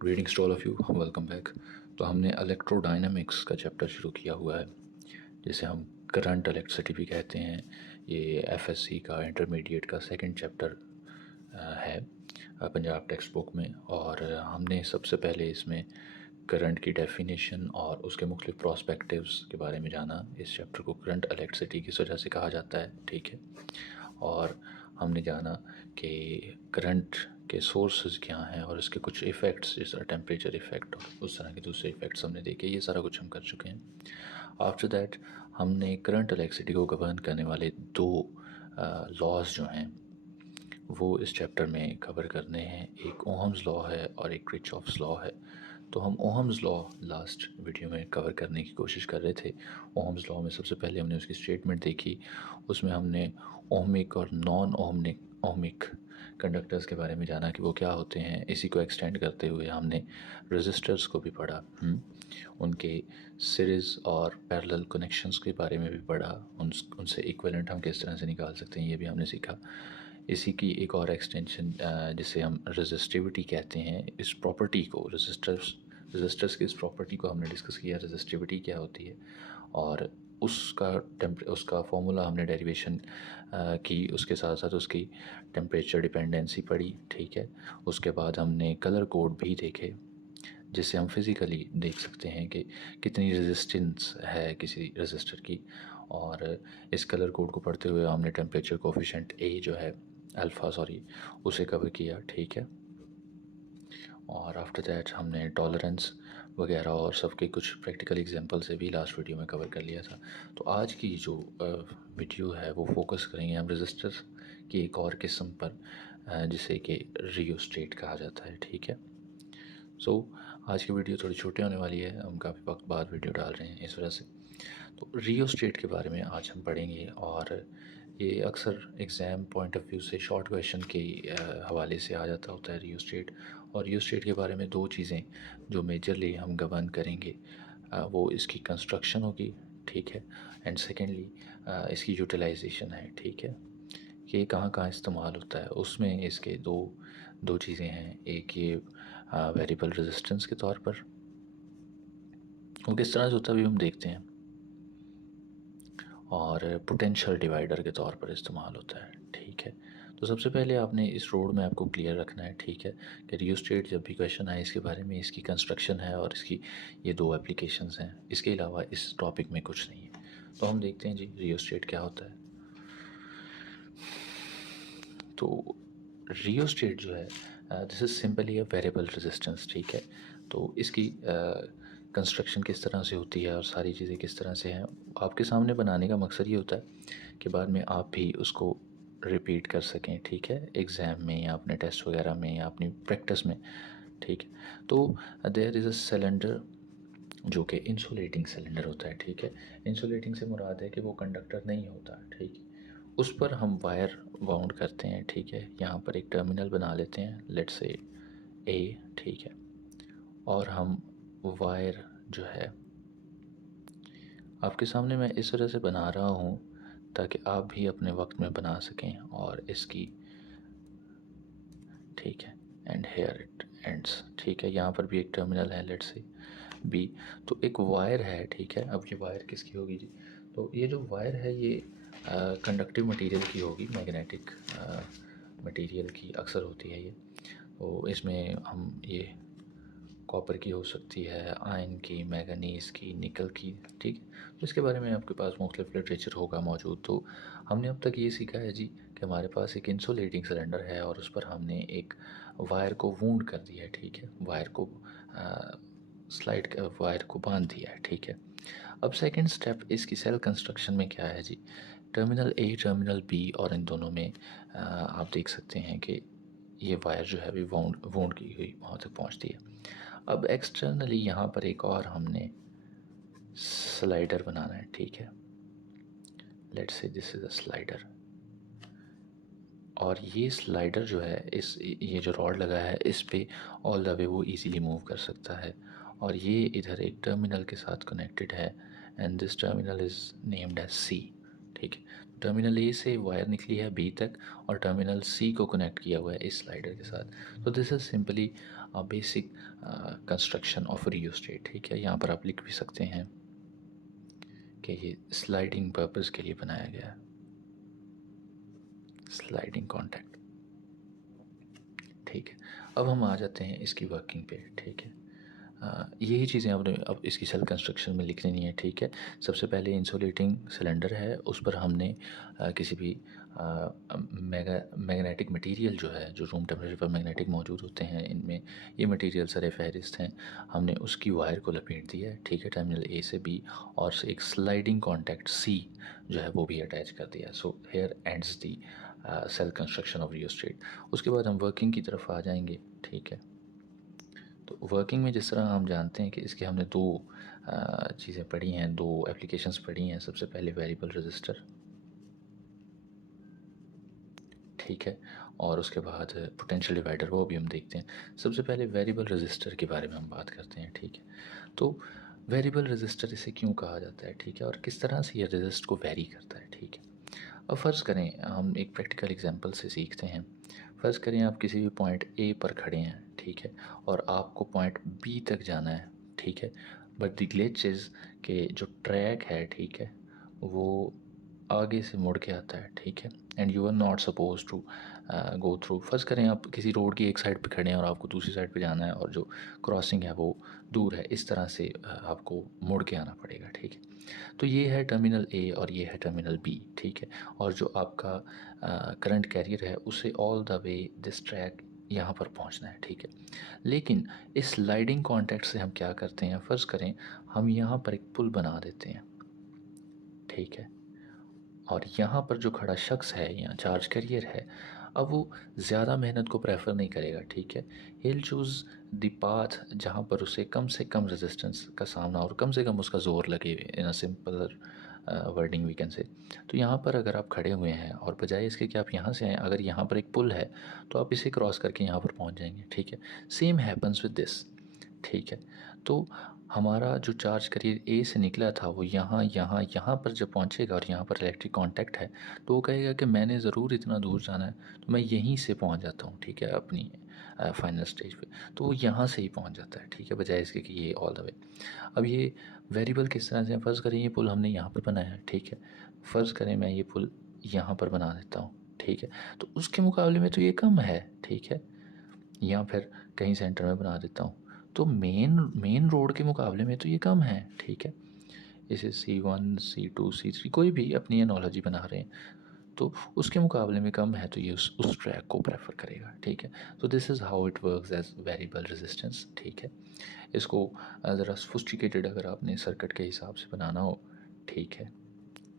Greetings to all of you, welcome back. तो हमने electrodynamics का चैप्टर शुरू किया हुआ है, जिसे हम करंट इलेक्ट्रिसिटी भी कहते हैं। ये एफएससी का इंटरमीडिएट का सेकंड चैप्टर है पंजाब टेक्स्ट बुक में। और हमने सबसे पहले इसमें करंट की डेफिनेशन और उसके मुख्तलिफ प्रॉस्पेक्टिव्स के बारे में जाना। इस चैप्टर को करंट इलेक्ट्रिसिटी किस वजह से कहा जाता है, ठीक है। और हमने जाना कि करंट के सोर्सेज क्या हैं और उसके कुछ इफ़ेक्ट्स, जिस तरह टेम्परेचर इफ़ेक्ट और उस तरह के दूसरे इफ़ेक्ट्स हमने देखे। ये सारा कुछ हम कर चुके हैं। आफ्टर दैट हमने करंट इलेक्ट्रिसिटी को गवर्न करने वाले दो लॉज जो हैं वो इस चैप्टर में कवर करने हैं। एक ओहम्स लॉ है और एक किरचॉफ्स लॉ है। तो हम ओहम्स लॉ लास्ट वीडियो में कवर करने की कोशिश कर रहे थे। ओहम्स लॉ में सबसे पहले हमने उसकी स्टेटमेंट देखी। उसमें हमने ओहमिक और नॉन ओहमिक कंडक्टर्स के बारे में जाना कि वो क्या होते हैं। इसी को एक्सटेंड करते हुए हमने रेजिस्टर्स को भी पढ़ा, उनके सीरीज़ और पैरेलल कनेक्शंस के बारे में भी पढ़ा। उनसे इक्विवेलेंट हम किस तरह से निकाल सकते हैं, ये भी हमने सीखा। इसी की एक और एक्सटेंशन जिसे हम रेजिस्टिविटी कहते हैं, इस प्रॉपर्टी को रेजिस्टर्स की इस प्रॉपर्टी को हमने डिस्कस किया। रेजिस्टिविटी क्या होती है और उसका फॉर्मूला हमने डेरिवेशन की। उसके साथ साथ उसकी टेम्परेचर डिपेंडेंसी पढ़ी, ठीक है। उसके बाद हमने कलर कोड भी देखे, जिससे हम फिज़िकली देख सकते हैं कि कितनी रेजिस्टेंस है किसी रेजिस्टर की। और इस कलर कोड को पढ़ते हुए हमने टेम्परेचर कोफिशिएंट ए जो है अल्फ़ा सॉरी उसे कवर किया, ठीक है। और आफ्टर दैट हमने टॉलरेंस वगैरह और सबके कुछ प्रैक्टिकल एग्जांपल से भी लास्ट वीडियो में कवर कर लिया था। तो आज की जो वीडियो है वो फोकस करेंगे हम रेजिस्टर की एक और किस्म पर, जिसे कि रियोस्टेट कहा जाता है, ठीक है। आज की वीडियो थोड़ी छोटी होने वाली है, हम काफ़ी वक्त बाद वीडियो डाल रहे हैं इस वजह से। तो रियोस्टेट के बारे में आज हम पढ़ेंगे और ये अक्सर एग्ज़ाम पॉइंट ऑफ व्यू से शॉर्ट क्वेश्चन के हवाले से आ जाता होता है रियोस्टेट। और रियोस्टेट के बारे में दो चीज़ें जो मेजरली हम गवर्न करेंगे, वो इसकी कंस्ट्रक्शन होगी, ठीक है। एंड सेकेंडली इसकी यूटिलाइजेशन है, ठीक है, कि कहाँ कहाँ इस्तेमाल होता है। उसमें इसके दो दो चीज़ें हैं। एक ये वेरिएबल रेजिस्टेंस के तौर पर, वो किस तरह से होता है अभी हम देखते हैं, और पोटेंशियल डिवाइडर के तौर पर इस्तेमाल होता है, ठीक है। तो सबसे पहले आपने इस रोड में आपको क्लियर रखना है, ठीक है, कि रियोस्टेट जब भी क्वेश्चन आए इसके बारे में, इसकी कंस्ट्रक्शन है और इसकी ये दो एप्लीकेशंस हैं। इसके अलावा इस टॉपिक में कुछ नहीं है। तो हम देखते हैं जी रियोस्टेट क्या होता है। तो रियोस्टेट जो है, this is simply a variable resistance, ठीक है। तो इसकी कंस्ट्रक्शन किस तरह से होती है और सारी चीज़ें किस तरह से हैं, आपके सामने बनाने का मकसद ये होता है कि बाद में आप भी उसको रिपीट कर सकें, ठीक है, एग्ज़ाम में या अपने टेस्ट वगैरह में या अपनी प्रैक्टिस में, ठीक है। तो देयर इज़ अ सिलेंडर जो कि इंसुलेटिंग सिलेंडर होता है, ठीक है। इंसुलेटिंग से मुराद है कि वो कंडक्टर नहीं होता, ठीक है। उस पर हम वायर वाउंड करते हैं, ठीक है। यहाँ पर एक टर्मिनल बना लेते हैं, लेट्स से ए, ठीक है। और हम वायर जो है आपके सामने मैं इस तरह से बना रहा हूँ ताकि आप भी अपने वक्त में बना सकें। और इसकी, ठीक है, एंड हेयर इट एंड्स, ठीक है। यहाँ पर भी एक टर्मिनल है, लेट्स से बी। तो एक वायर है, ठीक है। अब ये वायर किसकी होगी जी? तो ये जो वायर है ये कंडक्टिव मटेरियल की होगी, मैग्नेटिक मटेरियल की अक्सर होती है ये। तो इसमें हम ये कॉपर की हो सकती है, आयरन की, मैंगनीज़ की, निकल की, ठीक है। तो इसके बारे में आपके पास मुख्तलिफ लिटरेचर होगा मौजूद। तो हमने अब तक ये सीखा है जी कि हमारे पास एक इंसुलेटिंग सिलेंडर है और उस पर हमने एक वायर को वूंड कर दिया है, ठीक है। वायर को बांध दिया है, ठीक है। अब सेकंड स्टेप इसकी सेल कंस्ट्रक्शन में क्या है जी? टर्मिनल ए, टर्मिनल बी, और इन दोनों में आप देख सकते हैं कि ये वायर जो है अभी वोंड वोंड की हुई वहाँ तक पहुँचती है। अब एक्सटर्नली यहाँ पर एक और हमने स्लाइडर बनाना है, ठीक है। Let's say this is a slider. और ये स्लाइडर जो है, ये जो रॉड लगा है इस पे ऑल द वे वो इजीली मूव कर सकता है। और ये इधर एक टर्मिनल के साथ कनेक्टेड है and this terminal is named as C, ठीक है। टर्मिनल ए से वायर निकली है बी तक और टर्मिनल सी को कनेक्ट किया हुआ है इस स्लाइडर के साथ। तो this is simply basic construction of rheostat. ठीक है, यहाँ पर आप लिख भी सकते हैं कि ये स्लाइडिंग पर्पस के लिए बनाया गया है, स्लाइडिंग कॉन्टैक्ट। ठीक है, अब हम आ जाते हैं इसकी वर्किंग पे। ठीक है, यही चीज़ें आपने अब इसकी सेल कंस्ट्रक्शन में लिख लेनी है। ठीक है, सबसे पहले इंसुलेटिंग सिलेंडर है, उस पर हमने किसी भी मैग्नेटिक मटेरियल जो है, जो रूम टेम्परेचर पर मैग्नेटिक मौजूद होते हैं, इनमें ये मटेरियल सरे फहरिस्त हैं, हमने उसकी वायर को लपेट दिया है। ठीक है, टर्मिनल ए से बी, और एक स्लाइडिंग कॉन्टैक्ट सी जो है वो भी अटैच कर दिया। So here ends the cell construction of rheostat. उसके बाद हम वर्किंग की तरफ आ जाएंगे। ठीक है, तो वर्किंग में जिस तरह हम जानते हैं कि इसके हमने दो चीज़ें पढ़ी हैं, दो एप्लीकेशंस पढ़ी हैं। सबसे पहले वेरिएबल रजिस्टर, ठीक है, और उसके बाद पोटेंशियल डिवाइडर, वो भी हम देखते हैं। सबसे पहले वेरिएबल रजिस्टर के बारे में हम बात करते हैं। ठीक है, तो वेरिएबल रजिस्टर इसे क्यों कहा जाता है, ठीक है, और किस तरह से ये रजिस्ट को वेरी करता है। ठीक है, अब फ़र्ज़ करें, हम एक प्रैक्टिकल एग्जांपल से सीखते हैं। फ़र्ज़ करें आप किसी भी पॉइंट ए पर खड़े हैं, ठीक है, और आपको पॉइंट बी तक जाना है। ठीक है, बट द ग्लिच इज़ कि जो ट्रैक है, ठीक है, वो आगे से मुड़ के आता है। ठीक है, and you are not suppose to go through. फ़र्ज़ करें आप किसी रोड की एक साइड पे खड़े हैं और आपको दूसरी साइड पे जाना है, और जो क्रॉसिंग है वो दूर है। इस तरह से आपको मुड़ के आना पड़ेगा। ठीक है, तो ये है टर्मिनल ए और ये है टर्मिनल बी। ठीक है, और जो आपका करंट कैरियर है उसे all the way this track यहाँ पर पहुँचना है। ठीक है, लेकिन इस स्लाइडिंग कॉन्टैक्ट से हम क्या करते हैं, फ़र्ज़ करें हम यहाँ पर एक पुल बना देते हैं। ठीक है, और यहाँ पर जो खड़ा शख्स है या चार्ज कैरियर है, अब वो ज़्यादा मेहनत को प्रेफर नहीं करेगा। ठीक है, he'll चूज़ द पाथ जहाँ पर उसे कम से कम रेजिस्टेंस का सामना और कम से कम उसका ज़ोर लगे, in a simple wording we can say. तो यहाँ पर अगर आप खड़े हुए हैं और बजाय इसके कि आप यहाँ से आएँ, अगर यहाँ पर एक पुल है तो आप इसे क्रॉस करके यहाँ पर पहुँच जाएंगे। ठीक है, सेम हैपन्स विद दिस। ठीक है, तो हमारा जो चार्ज करियर ए से निकला था वो यहाँ यहाँ यहाँ पर जब पहुँचेगा और यहाँ पर इलेक्ट्रिक कांटेक्ट है, तो वो कहेगा कि मैंने ज़रूर इतना दूर जाना है, तो मैं यहीं से पहुँच जाता हूँ। ठीक है, अपनी फाइनल स्टेज पे, तो वो यहाँ से ही पहुँच जाता है। ठीक है, बजाय इसके कि ये ऑल द वे। अब ये वेरिएबल किस तरह से, फ़र्ज़ करें ये पुल हमने यहाँ पर बनाया है। ठीक है, फ़र्ज़ करें मैं ये पुल यहाँ पर बना देता हूँ। ठीक है, तो उसके मुकाबले में तो ये कम है। ठीक है, या फिर कहीं सेंटर में बना देता हूँ, तो मेन रोड के मुकाबले में तो ये कम है। ठीक है, इसे C1 C2 C3 कोई भी अपनी एनोलॉजी बना रहे हैं, तो उसके मुकाबले में कम है, तो ये उस ट्रैक को प्रेफर करेगा। ठीक है, तो this is how it works as variable resistance. ठीक है, इसको ज़रा सोफिस्टिकेटेड अगर आपने सर्किट के हिसाब से बनाना हो, ठीक है,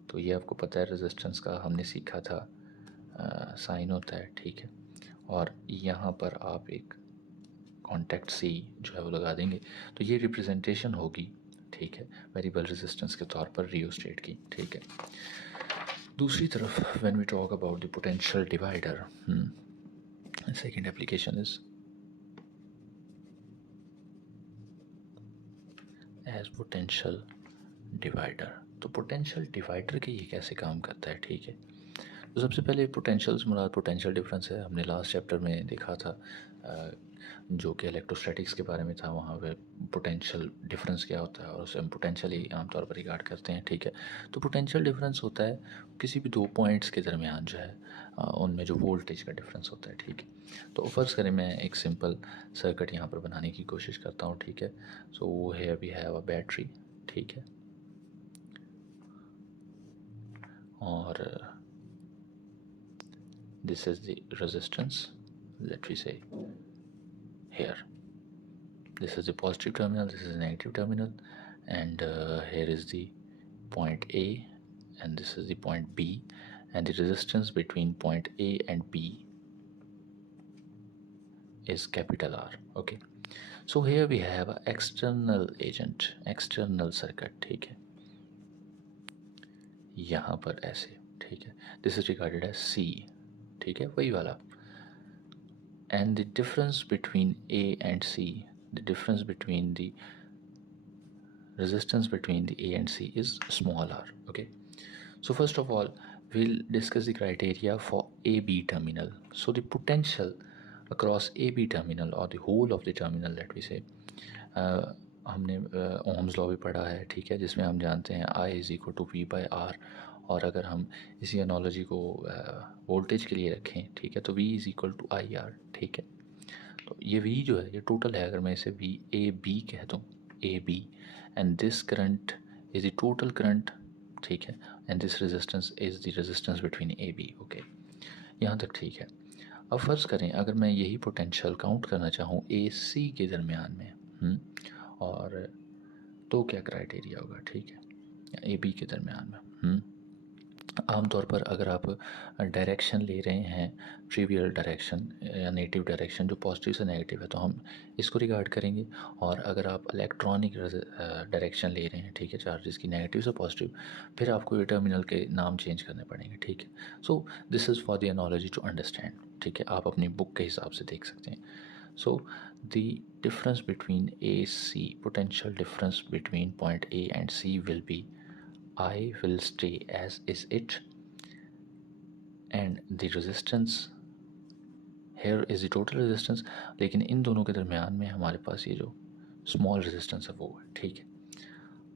तो ये आपको पता है रेजिस्टेंस का हमने सीखा था, साइन होता है। ठीक है, और यहाँ पर आप एक कॉन्टैक्ट सी जो है वो लगा देंगे, तो ये रिप्रेजेंटेशन होगी। ठीक है, वेरिएबल रेजिस्टेंस के तौर पर रियोस्टेट की। ठीक है, दूसरी तरफ when we talk about the potential divider, second application is as potential divider. तो पोटेंशियल डिवाइडर के ये कैसे काम करता है। ठीक है, तो सबसे पहले पोटेंशियल से मुराद पोटेंशियल डिफरेंस है। हमने लास्ट चैप्टर में देखा था जो कि इलेक्ट्रोस्टैटिक्स के बारे में था, वहाँ पे पोटेंशियल डिफरेंस क्या होता है और उसे हम पोटेंशियल ही आमतौर पर रिगार्ड करते हैं। ठीक है, तो पोटेंशियल डिफरेंस होता है किसी भी दो पॉइंट्स के दरमियान जो है उनमें जो वोल्टेज का डिफरेंस होता है। ठीक है, तो फ़र्ज़ करें मैं एक सिंपल सर्किट यहाँ पर बनाने की कोशिश करता हूँ। ठीक है, so here we have a battery. ठीक है, और this is the resistance, let me say here, this is the positive terminal, this is the negative terminal, and here is the point A and this is the point B, and the resistance between point A and B is capital R. Okay, so here we have a external agent, external circuit. ठीक है, यहाँ पर ऐसे। ठीक है, this is regarded as C। ठीक है, वही वाला, and the difference between A and C, the difference between the resistance between the A and C is small r. Okay, so first of all we'll discuss the criteria for AB terminal. So the potential across AB terminal or the whole of the terminal let we say। हमने Ohm's law भी पढ़ा है, ठीक है, जिसमें हम जानते हैं I is equal to V by R। और अगर हम इसी एनालॉजी को वोल्टेज के लिए रखें, ठीक है, तो V is equal to I R, ठीक है। तो ये V जो है ये टोटल है, अगर मैं इसे V ए बी कह दूँ, A B, and this current is the total current, ठीक है, and this resistance is the resistance between A B. Okay, यहाँ तक ठीक है। अब फ़र्ज़ करें अगर मैं यही पोटेंशियल काउंट करना चाहूँ ए सी के दरमियान में, और तो क्या क्राइटेरिया होगा, ठीक है, ए बी के दरमियान में। आमतौर पर अगर आप डायरेक्शन ले रहे हैं, ट्रिवियल डायरेक्शन या नेटिव डायरेक्शन जो पॉजिटिव से नेगेटिव है, तो हम इसको रिगार्ड करेंगे। और अगर आप इलेक्ट्रॉनिक डायरेक्शन ले रहे हैं, ठीक है, चार्जेस की नेगेटिव से पॉजिटिव, फिर आपको ये टर्मिनल के नाम चेंज करने पड़ेंगे, ठीक है। So this is for the analogy to understand, ठीक है, आप अपनी बुक के हिसाब से देख सकते हैं। So the difference between A C, potential difference between point A and C will be I will stay as is it, and the resistance here is the total resistance, लेकिन इन दोनों के दरमियान में हमारे पास ये जो स्मॉल रेजिस्टेंस है वो है, ठीक है।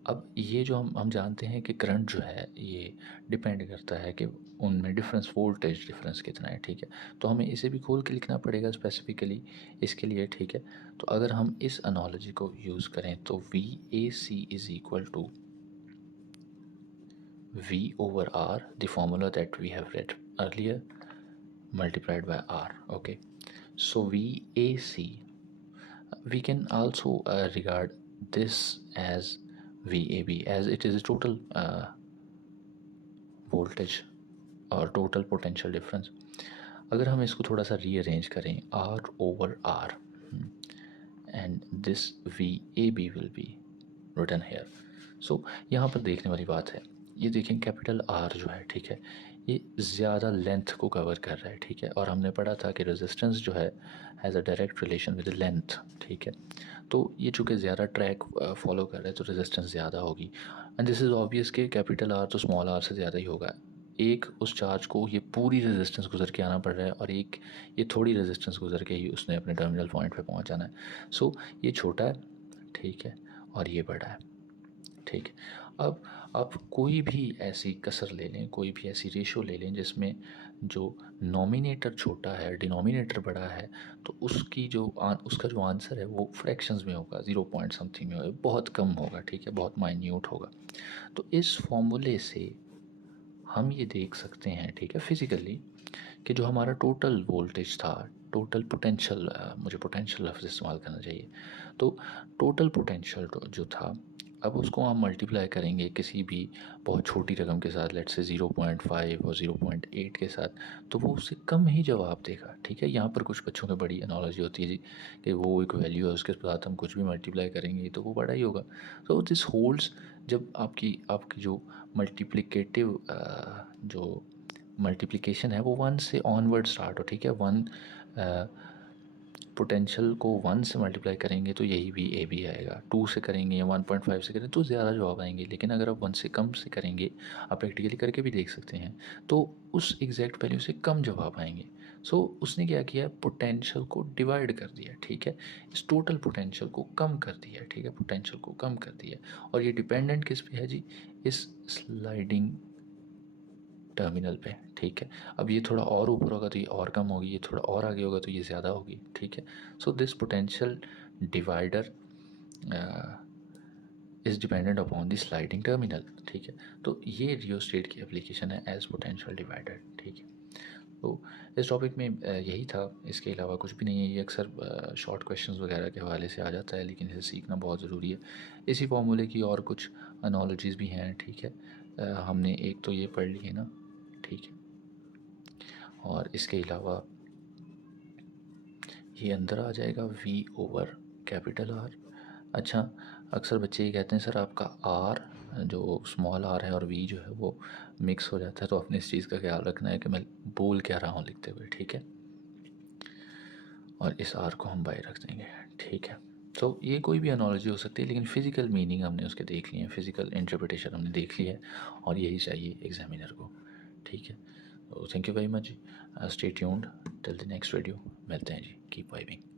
अब ये जो हम जानते हैं कि करंट जो है ये डिपेंड करता है कि उनमें डिफरेंस, वोल्टेज डिफरेंस कितना है, ठीक है। तो हमें इसे भी खोल के लिखना पड़ेगा स्पेसिफिकली इसके लिए, ठीक है। तो अगर हम इस एनालॉजी को यूज़ करें तो V A C is equal to V over R, the formula that we have read earlier, multiplied by R. Okay, so VAC, we can also regard this as VAB, as it is a total voltage और total potential difference। अगर हम इसको थोड़ा सा rearrange करें, R over R, and this VAB will be written here। so यहाँ पर देखने वाली बात है, ये देखें कैपिटल आर जो है, ठीक है, ये ज़्यादा लेंथ को कवर कर रहा है, ठीक है। और हमने पढ़ा था कि रेजिस्टेंस जो है has a direct relation with length, ठीक है। तो ये चूँकि ज़्यादा ट्रैक फॉलो कर रहा है तो रेजिस्टेंस ज़्यादा होगी, एंड दिस इज़ ऑब्वियस कि कैपिटल आर तो स्मॉल आर से ज़्यादा ही होगा। एक उस चार्ज को ये पूरी रेजिस्टेंस गुजर के आना पड़ रहा है, और एक ये थोड़ी रेजिस्टेंस गुजर के ही उसने अपने टर्मिनल पॉइंट पे पहुंच जाना है। सो ये छोटा है, ठीक है, और ये बड़ा है, ठीक है। अब आप कोई भी ऐसी कसर ले लें, कोई भी ऐसी रेशो ले लें जिसमें जो नॉमिनेटर छोटा है, डिनोमिनेटर बड़ा है, तो उसकी जो उसका जो आंसर है वो फ्रैक्शंस में होगा, 0 पॉइंट समथिंग में होगा, बहुत कम होगा, ठीक है, बहुत माइन्यूट होगा। तो इस फॉर्मूले से हम ये देख सकते हैं, ठीक है, फिज़िकली, कि जो हमारा टोटल वोल्टेज था, टोटल पोटेंशियल, मुझे पोटेंशियल लफ्ज़ इस्तेमाल करना चाहिए, तो टोटल पोटेंशियल जो था, अब उसको हम मल्टीप्लाई करेंगे किसी भी बहुत छोटी रकम के साथ, लेट्स से 0.5 और 0.8 के साथ, तो वो उससे कम ही जवाब देगा, ठीक है। यहाँ पर कुछ बच्चों में बड़ी एनालॉजी होती है जी, कि वो एक वैल्यू है उसके साथ हम कुछ भी मल्टीप्लाई करेंगे तो वो बड़ा ही होगा। सो दिस होल्ड्स जब आपकी आपकी जो मल्टीप्लिकेटिव जो मल्टीप्लिकेशन है वो 1 से ऑनवर्ड स्टार्ट हो, ठीक है। 1 पोटेंशियल को 1 से मल्टीप्लाई करेंगे तो यही भी ए बी आएगा, 2 से करेंगे या 1.5 से करें तो ज़्यादा जवाब आएंगे, लेकिन अगर आप 1 से कम से करेंगे, आप प्रैक्टिकली करके भी देख सकते हैं, तो उस एग्जैक्ट वैल्यू से कम जवाब आएंगे। सो उसने क्या किया, पोटेंशियल को डिवाइड कर दिया, ठीक है, इस टोटल पोटेंशियल को कम कर दिया, ठीक है, पोटेंशियल को कम कर दिया। और ये डिपेंडेंट किस पे है जी, इस स्लाइडिंग टर्मिनल पे, ठीक है। अब ये थोड़ा और ऊपर होगा तो ये और कम होगी, ये थोड़ा और आगे होगा तो ये ज़्यादा होगी, ठीक है। So this potential divider is dependent upon the sliding terminal, ठीक है। तो ये रियोस्टेट की एप्लीकेशन है एज पोटेंशियल डिवाइडर, ठीक है। तो इस टॉपिक में यही था, इसके अलावा कुछ भी नहीं है। ये अक्सर शॉर्ट क्वेश्चंस वगैरह के हवाले से आ जाता है, लेकिन इसे सीखना बहुत ज़रूरी है। इसी फॉर्मूले की और कुछ एनालॉजीज़ भी हैं, ठीक है। हमने एक तो ये पढ़ ली है ना, ठीक है, और इसके अलावा ये अंदर आ जाएगा V ओवर कैपिटल R। अच्छा, अक्सर बच्चे ये कहते हैं सर आपका R जो स्मॉल r है और V जो है वो मिक्स हो जाता है, तो अपने इस चीज़ का ख्याल रखना है कि मैं बोल क्या रहा हूँ लिखते हुए, ठीक है। और इस R को हम बाय रख देंगे, ठीक है। तो ये कोई भी एनालॉजी हो सकती है, लेकिन फ़िज़िकल मीनिंग हमने उसके देख लिए हैं, फ़िज़िकल इंटरप्रिटेशन हमने देख ली है, और यही चाहिए एग्जामिनर को, ठीक है। थैंक यू वेरी मच जी। Stay tuned till the next video. मिलते हैं जी। Keep vibing.